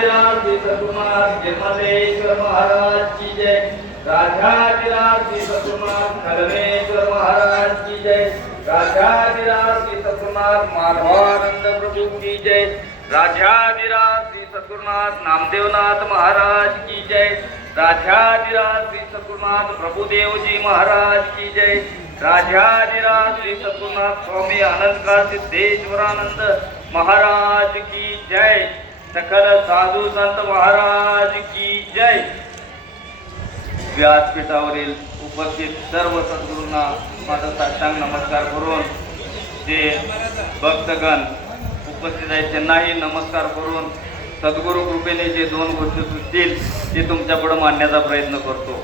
राजाधिराज श्री सद्गुरुनाथ जन्मदेश्वर महाराज की जय। राजाधिराज श्री सद्गुरुनाथ खलमेश्वर महाराज की जय। राजाधिराज श्री सद्गुरुनाथ माधवानंद प्रभु की जय। राजाधिराज श्री सद्गुरुनाथ नामदेवनाथ महाराज की जय। राजाधिराज श्री सद्गुरुनाथ प्रभुदेव जी महाराज की जय। राजाधिराज श्री सद्गुरुनाथ स्वामी अनंतकाळ सिद्धेश्वरानंद महाराज की जय। सकल साधू संत महाराज की जय। व्यासपीठावरील उपस्थित सर्व सद्गुरूंना माझा साष्टांग नमस्कार करून, जे भक्तगण उपस्थित आहेत त्यांनाही नमस्कार करून, सद्गुरू कृपेने जे दोन गोष्टी सुचतील ते तुमच्यापुढे मांडण्याचा प्रयत्न करतो।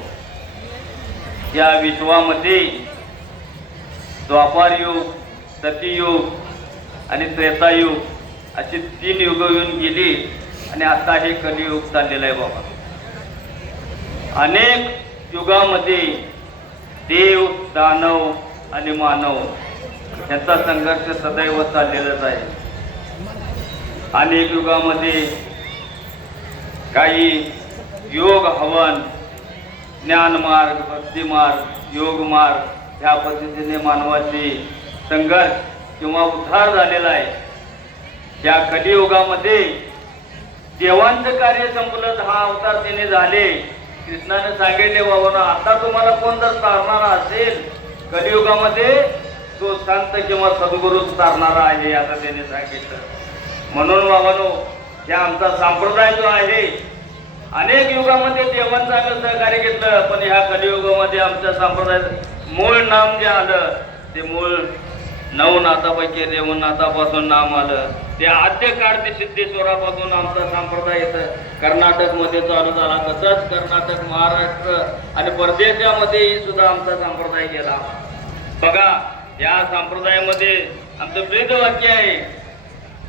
या विश्वामध्ये द्वापार युग, सतीयुग आणि त्रेतायुग अशी 3 युग येऊन गेली आणि आता हे कलियुग चाललेलं आहे बाबा। अनेक युगामध्ये देव, दानव आणि मानव यांचा संघर्ष सदैव चाललेलाच आहे। अनेक युगामध्ये काही योग हवन, ज्ञानमार्ग, भक्तिमार्ग, योगमार्ग ह्या पद्धतीने मानवाचे संघर्ष किंवा उद्धार झालेला आहे। या कलियुगामध्ये देवांचं कार्य संपलं, 10 अवतार त्याने झाले। कृष्णाने सांगितले बाबांनो, आता तुम्हाला कोण जर तारणारा असेल कलियुगामध्ये तो संत किंवा सद्गुरूच तारणारा आहे असं त्याने सांगितलं। म्हणून बाबांनो, या आमचा संप्रदाय जो आहे, अनेक युगामध्ये देवांचं आम्ही सहकार्य घेतलं, पण ह्या कलियुगामध्ये आमच्या संप्रदायाचं मूळ नाम जे आलं ते मूळ 9 नाथापैकी रेवणनाथापासून नाम आलं। ते आद्य काळ ते सिद्धेश्वरापासून आमचा संप्रदाय येतं कर्नाटकमध्ये चालू झाला। तसंच कर्नाटक, महाराष्ट्र आणि परदेशामध्येही सुद्धा आमचा संप्रदाय गेला। बघा, या संप्रदायामध्ये आमचं ब्रीद वाक्य आहे,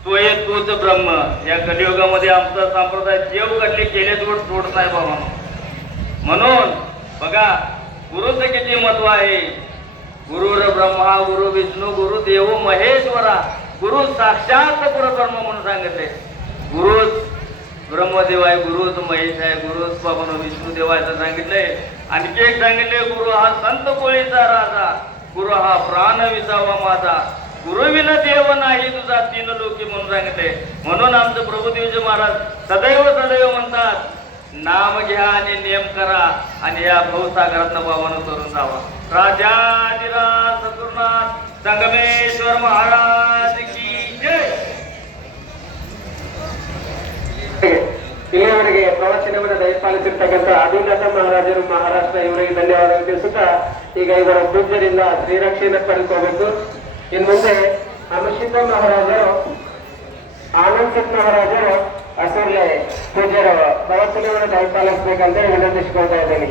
तो एक तूच ब्रह्म। या कलियुगामध्ये आमचा संप्रदाय देव कडले केले सोडत नाही बाबा। म्हणून बघा, गुरुचं किती महत्व आहे। गुरुर ब्रह्मा गुरु विष्णू गुरु देव महेश्वरा, गुरु साक्षात परब्रह्म म्हणून सांगितले। गुरुच ब्रह्मदेव आहे, गुरुच महेश आहे, गुरुच बाबा विष्णुदेव आहे असं सांगितलंय। आणखी एक सांगितले, गुरु हा संत कोळीचा राजा, गुरु हा प्राण विसावा माझा, गुरुविना देव नाही तुझा 3 लोकी म्हणून सांगितले। म्हणून आमचं प्रभुदेवजी महाराज सदैव म्हणतात, नाम घ्या आणि नियम करा आणि या भवसागरातनं बाबानं करून जावा। राजाधिराज सद्गुरुनाथ संगमेश्वर महाराज की जय। ಇಲ್ಲಿಯವರೆಗೆ ಪ್ರವಚನವನ್ನು ದಯಪಾಲಿಸಿರ್ತಕ್ಕಂಥ ಆದಿನಾಥ ಮಹಾರಾಜರು ಮಹಾರಾಷ್ಟ್ರ ಇವರಿಗೆ ಧನ್ಯವಾದ ತಿಳಿಸುತ್ತಾ ಈಗ ಇವರ ಪೂಜ್ಯರಿಂದ ಶ್ರೀರಕ್ಷೆಯನ್ನು ಪಡೆದುಕೋಬೇಕು। ಇನ್ನು ಮುಂದೆ ಅಮೃತ ಮಹಾರಾಜರು, ಆನಂದ್ ಮಹಾರಾಜರು ಅಸೂರ್ಲೆ ಪೂಜ್ಯರು ಪ್ರವಚನವನ್ನು ದಯಪಾಲಿಸಬೇಕಂತ ವಿನಂತಿಸಿಕೊಳ್ತಾ ಇದ್ದೀನಿ।